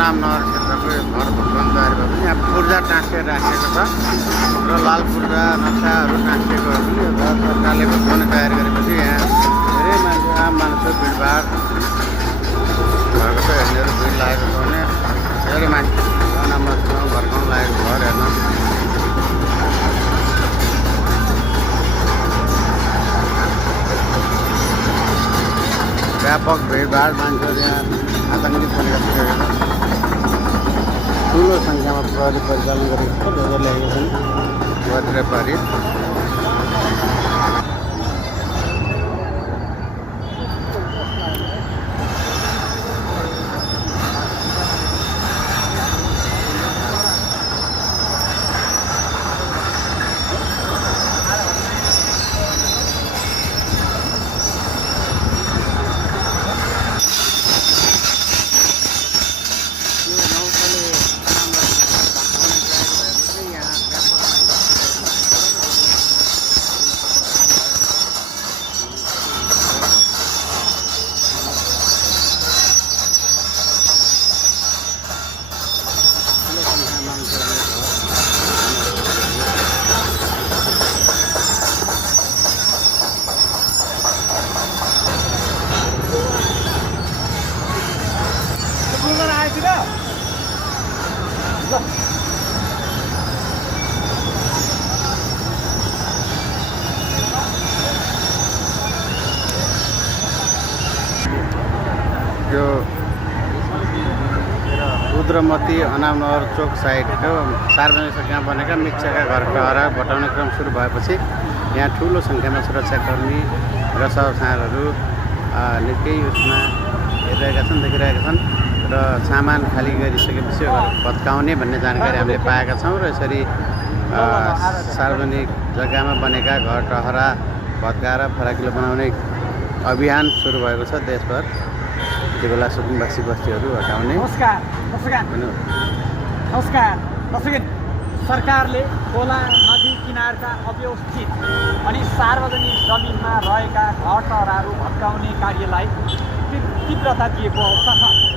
अनाम नगर क्षेत्रको घर भत्काउने तयारी भएको छ। यहाँ पूर्जा टाँसिएर राखेको छ र लाल पूर्जा नक्साहरू टाँसिएको पनि यो घर सरकारले भत्काउने तयारी गरेपछि यहाँ धेरै मान्छे आम मान्छे भिडभाड भएको छ। हेर्नेहरू भिड लागेको छ भने धेरै मान्छे अनामसँग भर्काउन लागेको घर हेर्न व्यापक भिडभाड मान्छेहरू यहाँ आतङ्कित बनेका छन्। ठुलो सङ्ख्यामा प्रहरी परिचालन गरेको छ। ध्वजा ल्याएका छन् गतिरे प्रहरी। यो रुद्रमती अनामनगर चोक साइडको सार्वजनिक सङ्ख्यामा बनेका मिक्सेका घरका हरा बटाउने क्रम सुरु भएपछि यहाँ ठुलो सङ्ख्यामा सुरक्षाकर्मी र सरसारहरू निकै उसमा हेरिरहेका छन्, देखिरहेका छन् र सामान खाली गरिसकेपछि घर भत्काउने भन्ने जानकारी हामीले पाएका छौँ। र यसरी सार्वजनिक जग्गामा बनेका घर टहरा भत्काएर फराकिलो बनाउने अभियान सुरु भएको छ देशभर। यति बेला सुकुम्बासी बस्तीहरू हटाउने। नमस्कार सरकारले खोला नदी किनारका अव्यवस्थित अनि सार्वजनिक जमिनमा रहेका घर टहराहरू भत्काउने कार्यलाई तीव्रता दिएको अवस्था छ।